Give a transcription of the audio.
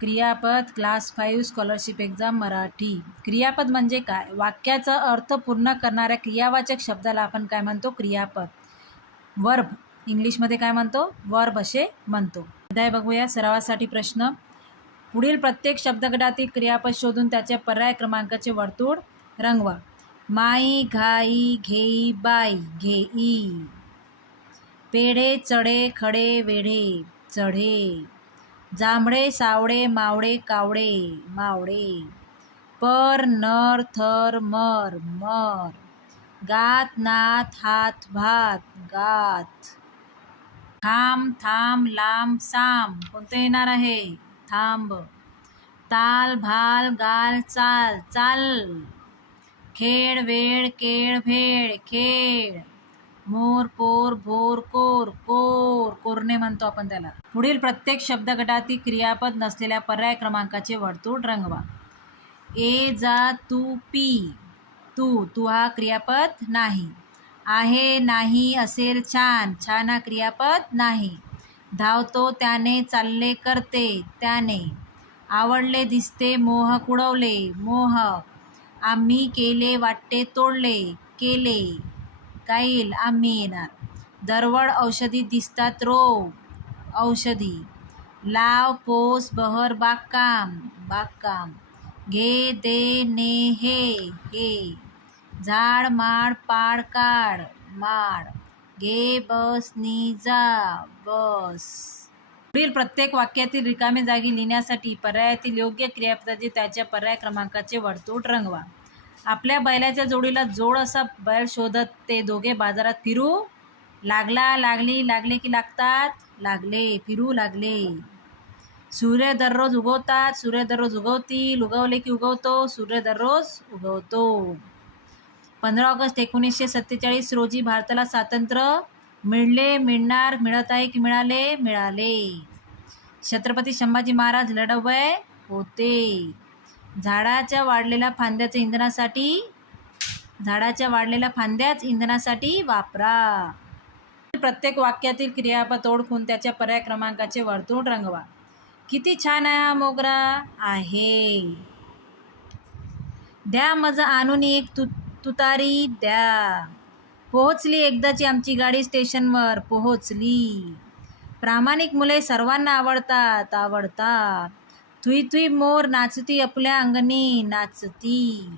क्रियापद class 5 scholarship exam Marathi. क्रियापद म्हणजे काय? वाक्याचा अर्थ पूर्ण करणाऱ्या क्रियावाचक शब्दाला आपण काय म्हणतो? क्रियापद. वर्ब इंग्लिशमध्ये काय म्हणतो? वर्ब असे म्हणतो. उद्या बघूया सरावासाठी प्रश्न. पुढील प्रत्येक शब्दगटातील क्रियापद शोधून त्याच्या पर्याय क्रमांकाचे वर्तुळ रंगवा. माई, घाई, घेई, बाई, घेई. पेढे, चढे, खडे, वेढे, चढे. जांभळे, सावळे, मावळे, कावळे, मावळे. पर, नर, थर, मर, मर. गात, नात, हात, भात, गात. थांब, थांब, लांब, साम. कोणतं येणार आहे? थांब. ताल, भाल, गाल, चाल, चाल. खेळ, वेळ, केळ, भेळ, खेळ. मोर, पोर, भोर, कोर, कोर. कोरणे म्हणतो आपण त्याला. पुढील प्रत्येक शब्दगटातील क्रियापद नसलेल्या पर्याय क्रमांकाचे वर्तुळ रंगवा. ए, जा, तू, पी. तू, तू हा क्रियापद नाही. आहे, नाही, असेल, छान. छान हा क्रियापद नाही. धावतो, त्याने, चालले, करते, त्याने. आवडले, दिसते, मोहक, उडवले, मोहक. आम्ही केले, वाटते, तोडले, केले. गाईल, आम्ही येणार. दरवड, औषधी, दिसतात, रोग, औषधी. लाव, पोस, बहर, बागकाम, बागकाम. घे, दे, ने, हे, हे. झाड, माड, पाड, काड, माड. घे, बस, नी, जा, बस. पुढील प्रत्येक वाक्यातील रिकामी जागी लिहिण्यासाठी पर्यायातील योग्य क्रियापदाचे त्याच्या पर्याय क्रमांकाचे वर्तुळ रंगवा. आपल्या बैलाच्या जोडीला जोड असा बैल शोधत ते दोघे बाजारात फिरू लागला, लागली, लागले की लागतात, लागले, फिरू लागले. सूर्य दररोज उगवतात, सूर्य दररोज उगवतील, उगवले की उगवतो, सूर्य दररोज उगवतो. 15 ऑगस्ट 1947 रोजी भारताला स्वातंत्र्य मिळले, मिळणार, मिळत आहे की मिळाले, मिळाले. छत्रपती संभाजी महाराज लढवय होते. झाडाच्या वाढलेल्या फांद्याच्या इंधनासाठी वापरा. प्रत्येक वाक्यातील क्रियापद ओळखून त्याच्या पर्याय क्रमांकाचे वर्तुळ रंगवा. किती छान आहे हा मोगरा आहे. द्या मज आणून एक तुतारी द्या. पोहोचली एकदाची आमची गाडी स्टेशनवर, पोहोचली. प्रामाणिक मुले सर्वांना आवडतात, आवडतात. थुई थुई मोर नाचती आपल्या अंगणी, नाचती.